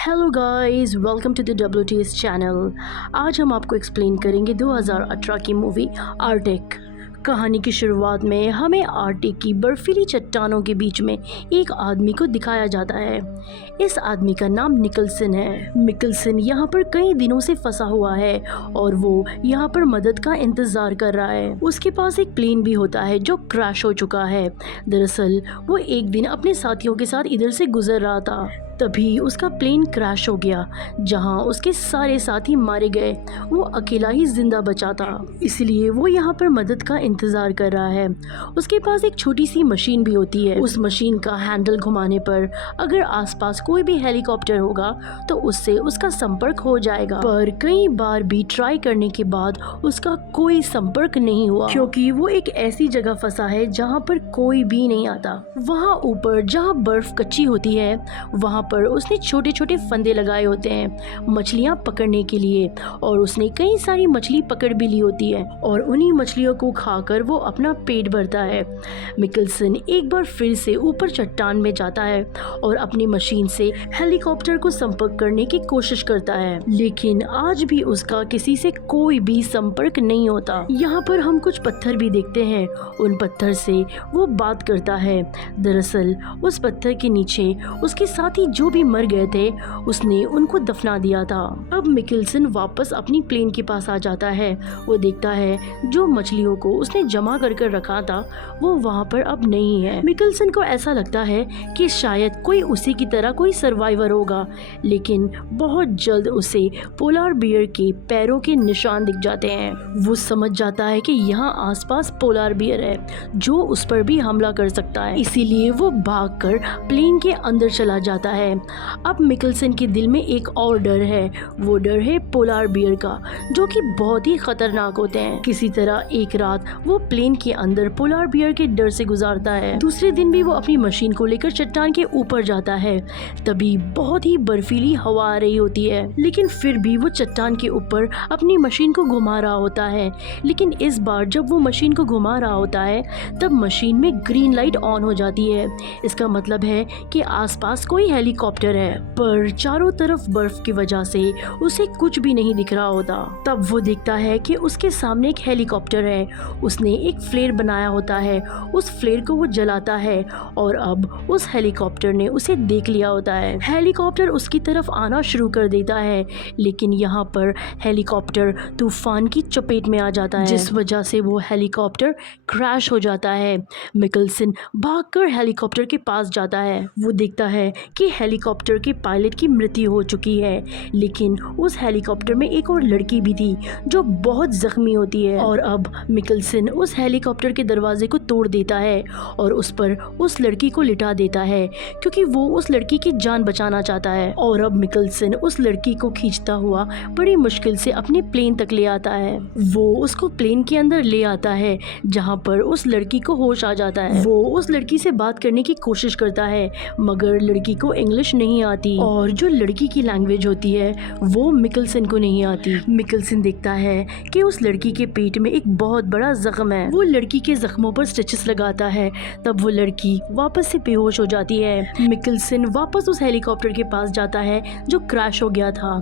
Hello guys, welcome to the WTS channel. आज हम आपको एक्सप्लेन करेंगे 2018 की मूवी आर्टिक। कहानी की शुरुआत में हमें आर्टिक की बर्फीली चट्टानों के बीच में एक आदमी को दिखाया जाता है। इस आदमी का नाम निकल्सन है। निकल्सन यहाँ पर कई दिनों से फंसा हुआ है और वो यहाँ पर मदद का इंतजार कर रहा है। उसके पास एक प्लेन भी होता है जो क्रैश हो चुका है। दरअसल वो एक दिन अपने साथियों के साथ इधर से गुजर रहा था, तभी उसका प्लेन क्रैश हो गया जहां उसके सारे साथी मारे गए। वो अकेला ही जिंदा बचा था, इसलिए वो यहाँ पर मदद का इंतजार कर रहा है। उसके पास एक छोटी सी मशीन भी होती है। उस मशीन का हैंडल घुमाने पर अगर आसपास कोई भी हेलीकॉप्टर होगा तो उससे उसका संपर्क हो जाएगा। पर कई बार भी ट्राई करने के बाद उसका कोई संपर्क नहीं हुआ, क्योंकि वो एक ऐसी जगह फंसा है जहाँ पर कोई भी नहीं आता। वहाँ ऊपर जहाँ बर्फ कच्ची होती है वहाँ पर उसने छोटे छोटे फंदे लगाए होते हैं मछलियां पकड़ने के लिए, और उसने कई सारी मछली पकड़ भी ली होती है और उन्हीं मछलियों को खाकर वो अपना पेट भरता है। निकल्सन एक बार फिर से ऊपर चट्टान में जाता है और अपनी मशीन से हेलीकॉप्टर को संपर्क करने की कोशिश करता है, लेकिन आज भी उसका किसी से कोई भी संपर्क नहीं होता। यहाँ पर हम कुछ पत्थर भी देखते हैं। उन पत्थर से वो बात करता है। दरअसल उस पत्थर के नीचे उसके साथी जो भी मर गए थे उसने उनको दफना दिया था। अब निकल्सन वापस अपनी प्लेन के पास आ जाता है। वो देखता है जो मछलियों को उसने जमा कर रखा था वो वहाँ पर अब नहीं है। निकल्सन को ऐसा लगता है कि शायद कोई उसी की तरह कोई सर्वाइवर होगा, लेकिन बहुत जल्द उसे पोलार बियर के पैरों के निशान दिख जाते हैं। वो समझ जाता है कि यहाँ आसपास पोलार बियर है जो उस पर भी हमला कर सकता है, इसीलिए वो भागकर प्लेन के अंदर चला जाता है। अब निकल्सन के दिल में एक और डर है। वो डर है पोलार बियर का, जो कि बहुत ही खतरनाक होते हैं। किसी तरह एक रात वो प्लेन के अंदर पोलार बियर के डर से गुजारता है। दूसरे दिन भी वो अपनी मशीन को लेकर चट्टान के ऊपर जाता है। तभी बहुत ही बर्फीली हवा आ रही होती है, लेकिन फिर भी वो चट्टान के ऊपर अपनी मशीन को घुमा रहा होता है। लेकिन इस बार जब वो मशीन को घुमा रहा होता है तब मशीन में ग्रीन लाइट ऑन हो जाती है। इसका मतलब है कि आसपास कोई हेलीकॉप्टर है, पर चारों तरफ बर्फ की वजह से उसे कुछ भी नहीं दिख रहा होता। तब वो देखता है कि उसके सामने एक हेलीकॉप्टर है। उसने एक फ्लेयर बनाया होता है। उस फ्लेयर को वो जलाता है और अब उस हेलीकॉप्टर ने उसे देख लिया होता है। हेलीकॉप्टर उसकी तरफ आना शुरू कर देता है, लेकिन यहाँ पर हेलीकॉप्टर तूफान की चपेट में आ जाता है, जिस वजह से वो हेलीकॉप्टर क्रैश हो जाता है। निकल्सन भागकर हेलीकॉप्टर के पास जाता है। वो देखता है कि हेलीकॉप्टर के पायलट की मृत्यु हो चुकी है, लेकिन उस हेलीकॉप्टर में एक और लड़की भी थी जो बहुत जख्मी होती है। और अब निकल्सन उस हेलीकॉप्टर के दरवाजे को तोड़ देता है और उस पर उस लड़की को लिटा देता है, क्योंकि वो उस लड़की की जान बचाना चाहता है। और अब निकल्सन उस लड़की को खींचता हुआ बड़ी मुश्किल से अपने प्लेन तक ले आता है। वो उसको प्लेन के अंदर ले आता है जहाँ पर उस लड़की को होश आ जाता है। वो उस लड़की से बात करने की कोशिश करता है, मगर लड़की को इंग्लिश नहीं आती और जो लड़की की लैंग्वेज होती है वो निकल्सन को नहीं आती। निकल्सन देखता है कि उस लड़की के पेट में एक बहुत बड़ा जख्म है। वो लड़की के जख्मों पर स्टिचेस लगाता है। तब वो लड़की वापस से बेहोश हो जाती है। निकल्सन वापस उस हेलीकॉप्टर के पास जाता है जो क्रैश हो गया था।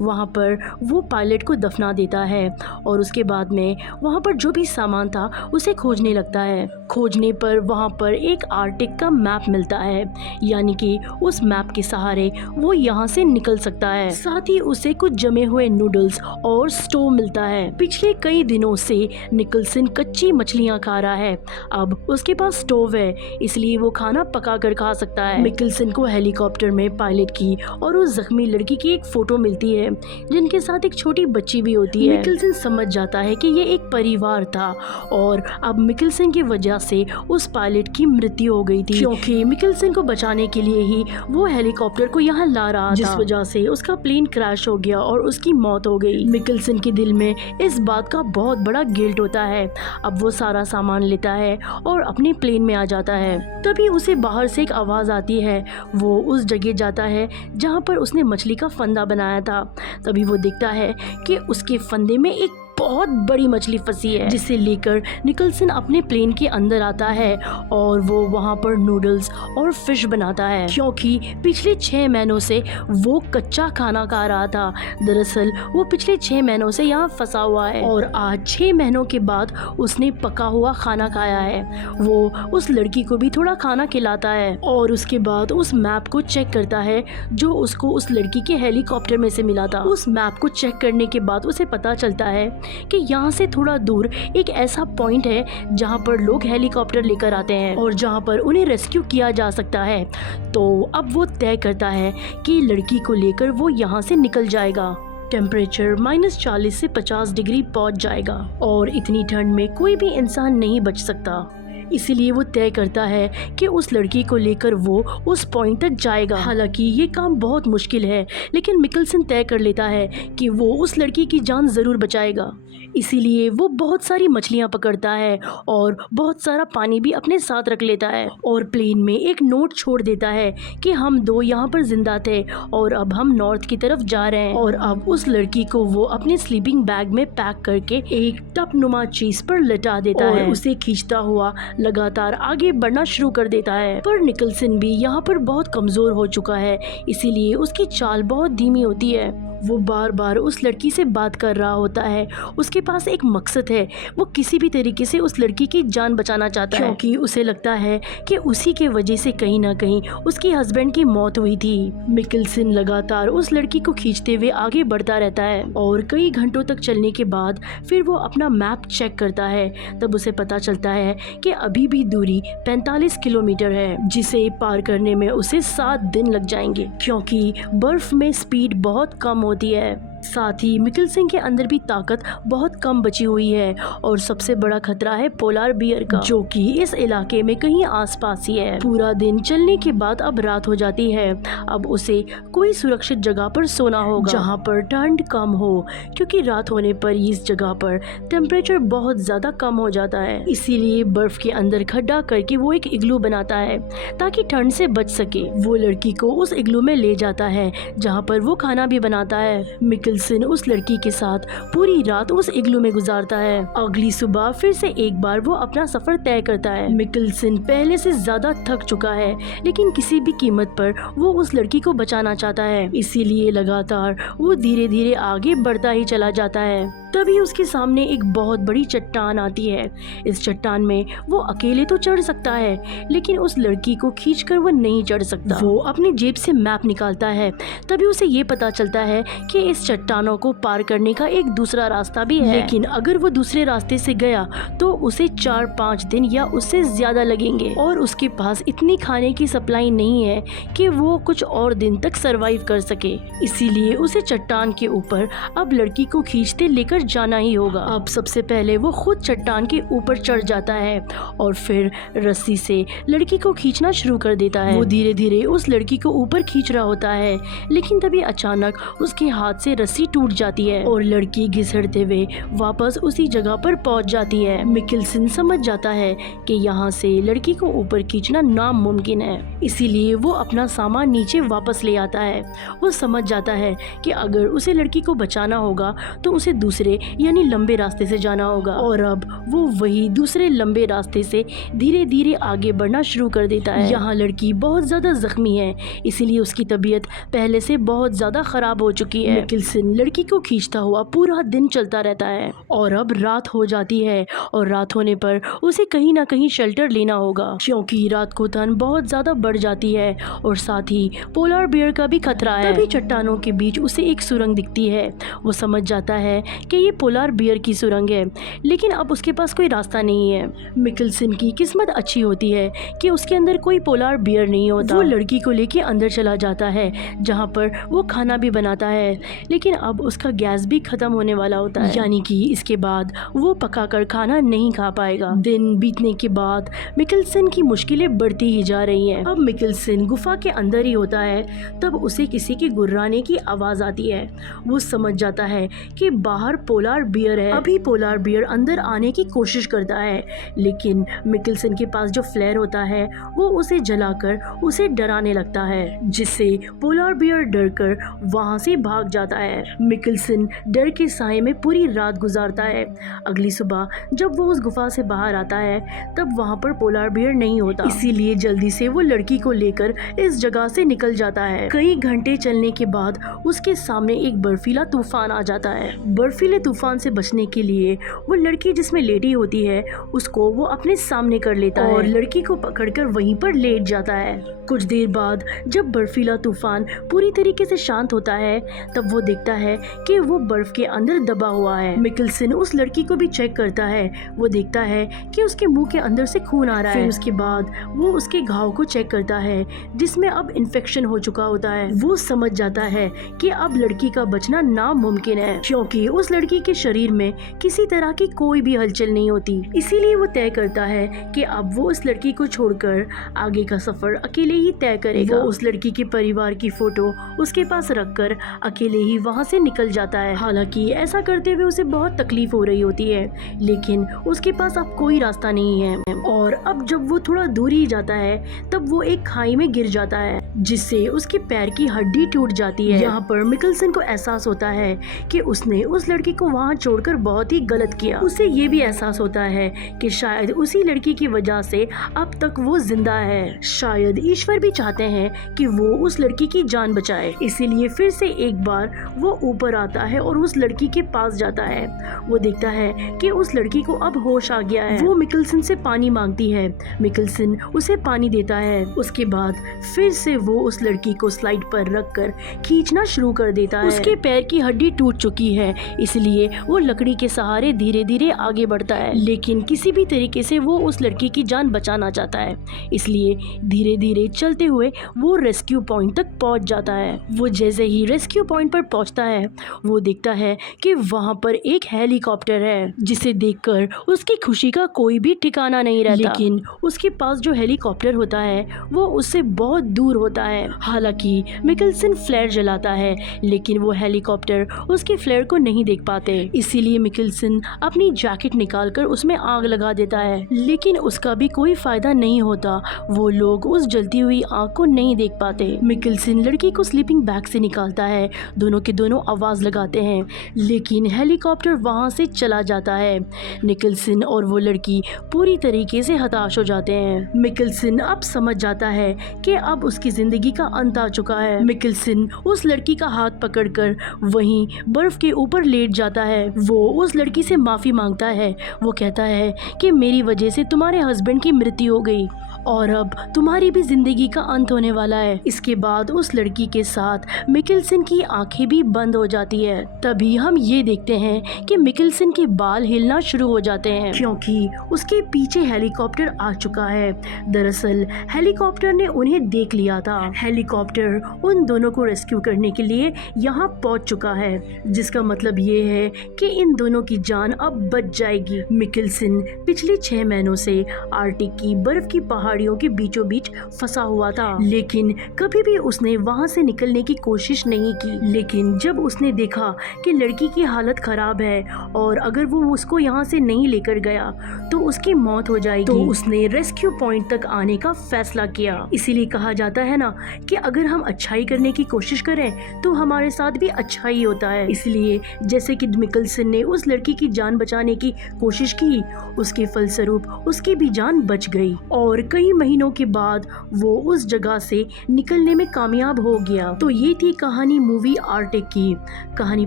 वहाँ पर वो पायलट को दफना देता है और उसके बाद में वहाँ पर जो भी सामान था उसे खोजने लगता है। खोजने पर वहाँ पर एक आर्टिक का मैप मिलता है, यानी कि उस मैप के सहारे वो यहाँ से निकल सकता है। साथ ही उसे कुछ जमे हुए नूडल्स और स्टोव मिलता है। पिछले कई दिनों से निकल्सन कच्ची मछलियाँ खा रहा है। अब उसके पास स्टोव है, इसलिए वो खाना पका कर खा सकता है। निकल्सन को हेलीकॉप्टर में पायलट की और उस जख्मी लड़की की एक फोटो मिलती है, जिनके साथ एक छोटी बच्ची भी होती है। निकल्सन समझ जाता है कि ये एक परिवार था और अब निकल्सन की वजह से उस पायलट की मृत्यु हो गई थी, क्योंकि निकल्सन को बचाने के लिए ही वो हेलीकॉप्टर को यहाँ ला रहा था, जिस वजह से उसका प्लेन क्रैश हो गया और उसकी मौत हो गई। निकल्सन के दिल में इस बात का बहुत बड़ा गिल्ट होता है। अब वो सारा सामान लेता है और अपने प्लेन में आ जाता है। तभी उसे बाहर से एक आवाज आती है। वो उस जगह जाता है जहाँ पर उसने मछली का फंदा बनाया था। तभी वो देखता है कि उसके फंदे में एक बहुत बड़ी मछली फंसी है, जिसे लेकर निकल्सन अपने प्लेन के अंदर आता है और वो वहाँ पर नूडल्स और फिश बनाता है, क्योंकि पिछले 6 महीनों से वो कच्चा खाना खा रहा था। दरअसल वो पिछले 6 महीनों से यहाँ फंसा हुआ है और आज 6 महीनों के बाद उसने पका हुआ खाना खाया है। वो उस लड़की को भी थोड़ा खाना खिलाता है और उसके बाद उस मैप को चेक करता है जो उसको उस लड़की के हेलीकॉप्टर में से मिला था। उस मैप को चेक करने के बाद उसे पता चलता है कि यहाँ से थोड़ा दूर एक ऐसा पॉइंट है जहाँ पर लोग हेलीकॉप्टर लेकर आते हैं और जहाँ पर उन्हें रेस्क्यू किया जा सकता है। तो अब वो तय करता है कि लड़की को लेकर वो यहाँ से निकल जाएगा। टेम्परेचर -40 से 50 डिग्री पहुंच जाएगा और इतनी ठंड में कोई भी इंसान नहीं बच सकता। इसीलिए वो तय करता है कि उस लड़की को लेकर वो उस पॉइंट तक जाएगा। हालांकि ये काम बहुत मुश्किल है, लेकिन मिकल्सन तय कर लेता है कि वो उस लड़की की जान ज़रूर बचाएगा। इसीलिए वो बहुत सारी मछलियाँ पकड़ता है और बहुत सारा पानी भी अपने साथ रख लेता है और प्लेन में एक नोट छोड़ देता है कि हम 2 यहाँ पर जिंदा थे और अब हम नॉर्थ की तरफ जा रहे हैं। और अब उस लड़की को वो अपने स्लीपिंग बैग में पैक करके एक टपनुमा चीज पर लिटा देता है और उसे खींचता हुआ लगातार आगे बढ़ना शुरू कर देता है। पर निकल्सन भी यहाँ पर बहुत कमजोर हो चुका है, इसीलिए उसकी चाल बहुत धीमी होती है। वो बार बार उस लड़की से बात कर रहा होता है। उसके पास एक मकसद है, वो किसी भी तरीके से उस लड़की की जान बचाना चाहता है, क्योंकि उसे लगता है कि उसी के वजह से कहीं ना कहीं उसके हस्बैंड की मौत हुई थी। मिकल्सन लगातार उस लड़की को खींचते हुए आगे बढ़ता रहता है और कई घंटों तक चलने के बाद फिर वो अपना मैप चेक करता है। तब उसे पता चलता है कि अभी भी दूरी 45 किलोमीटर है, जिसे पार करने में उसे 7 दिन लग जाएंगे, क्योंकि बर्फ में स्पीड बहुत कम होती है। साथ ही मिकल्सन के अंदर भी ताकत बहुत कम बची हुई है और सबसे बड़ा खतरा है पोलार बियर का, जो कि इस इलाके में कहीं आसपास ही है। पूरा दिन चलने के बाद अब रात हो जाती है। अब उसे कोई सुरक्षित जगह पर सोना होगा जहाँ पर ठंड कम हो, क्योंकि रात होने पर इस जगह पर टेम्परेचर बहुत ज्यादा कम हो जाता है। इसीलिए बर्फ के अंदर खड्डा करके वो एक इग्लू बनाता है ताकि ठंड से बच सके। वो लड़की को उस इग्लू में ले जाता है जहाँ पर वो खाना भी बनाता है। मिकल्सन उस लड़की के साथ पूरी रात उस इग्लू में गुजारता है। अगली सुबह फिर से एक बार वो अपना सफर तय करता है। मिकल्सन पहले से ज्यादा थक चुका है, लेकिन किसी भी कीमत पर वो उस लड़की को बचाना चाहता है। इसीलिए लगातार वो धीरे धीरे आगे बढ़ता ही चला जाता है। तभी उसके सामने एक बहुत बड़ी चट्टान आती है। इस चट्टान में वो अकेले तो चढ़ सकता है, लेकिन उस लड़की को खींचकर वो नहीं चढ़ सकता। वो अपनी जेब से मैप निकालता है। तभी उसे ये पता चलता है कि इस चट्टानों को पार करने का एक दूसरा रास्ता भी है, लेकिन अगर वो दूसरे रास्ते से गया तो उसे 4-5 दिन या उससे ज्यादा लगेंगे और उसके पास इतनी खाने की सप्लाई नहीं है कि वो कुछ और दिन तक सरवाइव कर सके। इसीलिए उसे चट्टान के ऊपर अब लड़की को खींचते लेकर जाना ही होगा। अब सबसे पहले वो खुद चट्टान के ऊपर चढ़ जाता है और फिर रस्सी से लड़की को खींचना शुरू कर देता है। वो धीरे धीरे उस लड़की को ऊपर खींच रहा होता है, लेकिन तभी अचानक उसके हाथ से रस्सी टूट जाती है और लड़की घिसड़ते हुए वापस उसी जगह पर पहुंच जाती है। मिकल्सन समझ जाता है कि यहाँ से लड़की को ऊपर खींचना नामुमकिन है, इसीलिए वो अपना सामान नीचे वापस ले आता है। वो समझ जाता है कि अगर उसे लड़की को बचाना होगा तो उसे दूसरे यानी लंबे रास्ते से जाना होगा और अब वो वही दूसरे लंबे रास्ते से धीरे धीरे आगे बढ़ना शुरू कर देता है। यहाँ लड़की बहुत ज्यादा जख्मी है, इसीलिए उसकी तबीयत पहले से बहुत ज्यादा खराब हो चुकी है। मिकल्सन लड़की को खींचता हुआ पूरा दिन चलता रहता है और अब रात हो जाती है और रात होने पर उसे कहीं ना कहीं शेल्टर लेना होगा, क्योंकि रात को ठंड बहुत ज्यादा बढ़ जाती है और साथ ही पोलर बियर का भी खतरा है। तभी चट्टानों के बीच उसे एक सुरंग दिखती है। वो समझ जाता है कि ये पोलर बियर की सुरंग है, लेकिन अब उसके पास कोई रास्ता नहीं है। मिकल्सन की किस्मत अच्छी होती है कि उसके अंदर कोई पोलर बियर नहीं होता। वो लड़की को लेके अंदर चला जाता है जहाँ पर वो खाना भी बनाता है, लेकिन अब उसका गैस भी खत्म होने वाला होता है, यानी कि इसके बाद वो पकाकर खाना नहीं खा पाएगा। दिन बीतने के बाद मिकल्सन की मुश्किलें बढ़ती ही जा रही हैं। अब मिकल्सन गुफा के अंदर ही होता है, तब उसे किसी के गुर्राने की आवाज आती है। वो समझ जाता है कि बाहर पोलार बियर है। अभी पोलार बियर अंदर आने की कोशिश करता है, लेकिन मिकेल्सन के पास जो फ्लेयर होता है वो उसे जलाकर उसे डराने लगता है, जिससे पोलार बियर डरकर वहां से भाग जाता है। मिकेल्सन डर के साए में पूरी रात गुजारता है। अगली सुबह जब वो उस गुफा से बाहर आता है तब वहां पर पोलार बियर नहीं होता, इसीलिए जल्दी से वो लड़की को लेकर इस जगह से निकल जाता है। कई घंटे चलने के बाद उसके सामने एक बर्फीला तूफान आ जाता है। बर्फीले तूफान से बचने के लिए वो लड़की जिसमें लेटी होती है उसको वो अपने सामने कर लेता है और लड़की को पकड़कर वहीं पर लेट जाता है। कुछ देर बाद जब बर्फीला तूफान पूरी तरीके से शांत होता है तब वो देखता है कि वो बर्फ के अंदर दबा हुआ है। मिकेल्सन उस लड़की को भी चेक करता है। वो देखता है कि उसके मुंह के अंदर से खून आ रहा है। फिर उसके बाद वो उसके घाव को चेक करता है जिसमें अब इन्फेक्शन हो चुका होता है। वो समझ जाता है कि अब लड़की का बचना नामुमकिन है, क्योंकि उस लड़की के शरीर में किसी तरह की कोई भी हलचल नहीं होती। इसीलिए वो तय करता है कि अब वो उस लड़की को छोड़कर आगे का सफर अकेले ही तय करेगा। वो उस लड़की के परिवार की फोटो उसके पास रखकर अकेले ही वहां से निकल जाता है। हालांकि ऐसा करते हुए उसे बहुत तकलीफ हो रही होती है, लेकिन उसके पास अब कोई रास्ता नहीं है। और अब जब वो थोड़ा दूर ही जाता है तब वो एक खाई में गिर जाता है, जिससे उसके पैर की हड्डी टूट जाती है। यहाँ पर मिकेल्सन को एहसास होता है कि उसने उस लड़की को वहाँ छोड़कर बहुत ही गलत किया। उसे ये भी एहसास होता है कि शायद उसी लड़की की वजह से अब तक वो जिंदा है। शायद ईश्वर भी चाहते हैं कि वो उस लड़की की जान बचाए, इसीलिए फिर से एक बार वो ऊपर आता है और उस लड़की के पास जाता है। वो देखता है कि उस लड़की को अब होश आ गया है। वो मिकेल्सन से पानी मांगती है। मिकेल्सन उसे पानी देता है। उसके बाद फिर से वो उस लड़की को स्लाइड पर रखकर खींचना शुरू कर देता है। उसके पैर की हड्डी टूट चुकी है, इसलिए वो लकड़ी के सहारे धीरे धीरे आगे बढ़ता है, लेकिन किसी भी तरीके से वो उस लड़की की जान बचाना चाहता है। इसलिए धीरे धीरे चलते हुए वो रेस्क्यू पॉइंट तक पहुंच जाता है। वो जैसे ही रेस्क्यू पॉइंट पर पहुंचता है वो देखता है कि वहां पर एक हेलीकॉप्टर है, जिसे देखकर उसकी खुशी का कोई भी ठिकाना नहीं रहता। लेकिन उसके पास जो हेलीकॉप्टर होता है वो उससे बहुत दूर होता है। हालांकि मिकेल्सन फ्लेयर जलाता है, लेकिन वो हेलीकॉप्टर उसके फ्लेयर को नहीं देख पाते। इसीलिए मिकेल्सन अपनी जैकेट निकालकर उसमें आग लगा देता है, लेकिन उसका भी कोई फायदा नहीं होता। वो लोग उस जलती हुई आग को नहीं देख पाते। मिकेल्सन लड़की को स्लीपिंग बैग से निकालता है। दोनों के दोनों आवाज लगाते हैं, लेकिन हेलीकॉप्टर वहां से चला जाता है। मिकेल्सन और वो लड़की पूरी तरीके से हताश हो जाते हैं। मिकेल्सन अब समझ जाता है कि अब उसकी जिंदगी का अंत आ चुका है। मिकेल्सन उस लड़की का हाथ पकड़कर वहीं बर्फ के ऊपर लेट जाता है। वो उस लड़की से माफी मांगता है। वो कहता है कि मेरी वजह से तुम्हारे हस्बैंड की मृत्यु हो गई और अब तुम्हारी भी जिंदगी का अंत होने वाला है। इसके बाद उस लड़की के साथ मिकेल्सन की आंखें भी बंद हो जाती है। तभी हम ये देखते हैं कि मिकेल्सन के बाल हिलना शुरू हो जाते हैं, क्योंकि उसके पीछे हेलीकॉप्टर आ चुका है। दरअसल हेलीकॉप्टर ने उन्हें देख लिया था। हेलीकॉप्टर उन दोनों को रेस्क्यू करने के लिए यहाँ पहुँच चुका है, जिसका मतलब ये है कि इन दोनों की जान अब बच जाएगी। मिकेल्सन पिछले 6 महीनों से आर्टिक की बर्फ की पहाड़ियों के बीचों बीच फंसा हुआ था, लेकिन कभी भी उसने वहां से निकलने की कोशिश नहीं की। लेकिन जब उसने देखा कि लड़की की हालत खराब है और अगर वो उसको यहाँ से नहीं लेकर गया तो उसकी मौत हो जाएगी, तो उसने रेस्क्यू पॉइंट तक आने का फैसला किया। इसीलिए कहा जाता है ना कि अगर हम अच्छाई करने की कोशिश करें तो हमारे साथ भी अच्छा ही होता है। इसलिए जैसे कि मिकेल्सन ने उस लड़की की जान बचाने की कोशिश की, उसके फलस्वरूप उसकी भी जान बच गई और कई महीनों के बाद वो उस जगह से निकलने में कामयाब हो गया। तो ये थी कहानी मूवी आर्टिक की। कहानी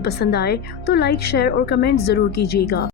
पसंद आए तो लाइक, शेयर और कमेंट जरूर कीजिएगा।